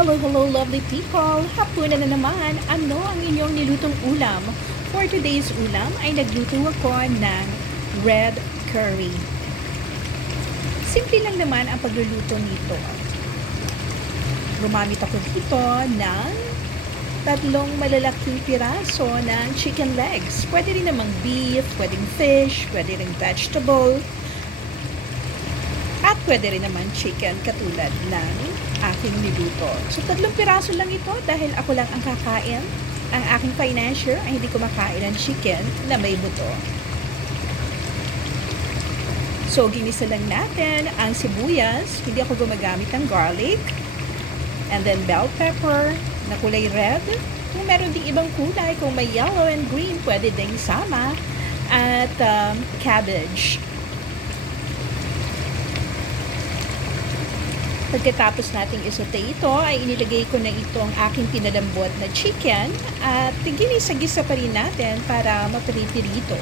Hello, hello lovely people! Hapunan na naman, ano ang inyong nilutong ulam? For today's ulam ay nagluto ako ng red curry. Simple lang naman ang pagluluto nito. Gumamit ako dito ng 3 malalaking piraso ng chicken legs. Pwede rin namang beef, pwedeng fish, pwede rin vegetable. At pwede rin naman chicken katulad ng aking niluto. So 3 piraso lang ito dahil ako lang ang kakain. Ang aking financier ay hindi kumakain ng chicken na may buto. So ginisa lang natin ang sibuyas. Hindi ako gumagamit ng garlic. And then bell pepper na kulay red. Kung meron ding ibang kulay, kung may yellow and green, pwede ding sama. At cabbage. Pagkatapos nating isote ito, ay inilagay ko na itong aking pinalambot na chicken at ginisa-gisa pa rin natin para mapirito.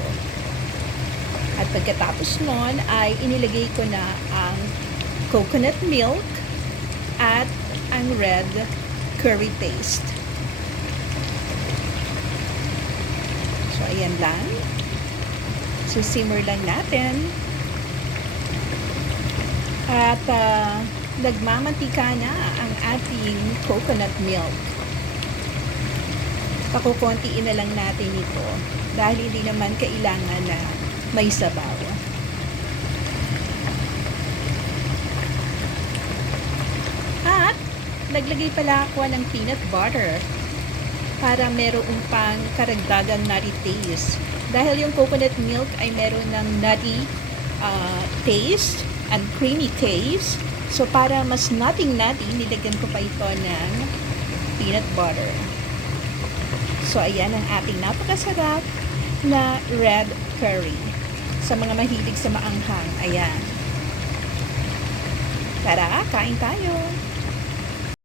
At pagkatapos nun, ay inilagay ko na ang coconut milk at ang red curry paste. So, ayan lang. So, simmer lang natin. At nagmamantika na ang ating coconut milk. Pakukuntiin na lang natin ito dahil hindi naman kailangan na may sabaw. At naglagay pala ako ng peanut butter para merong pang karagdagang nutty taste. Dahil yung coconut milk ay meron ng nutty taste and creamy taste. So, para mas nutty-nutty, nilagyan ko pa ito ng peanut butter. So, ayan ang ating napakasarap na red curry. Sa mga mahilig sa maanghang, ayan. Tara, kain tayo!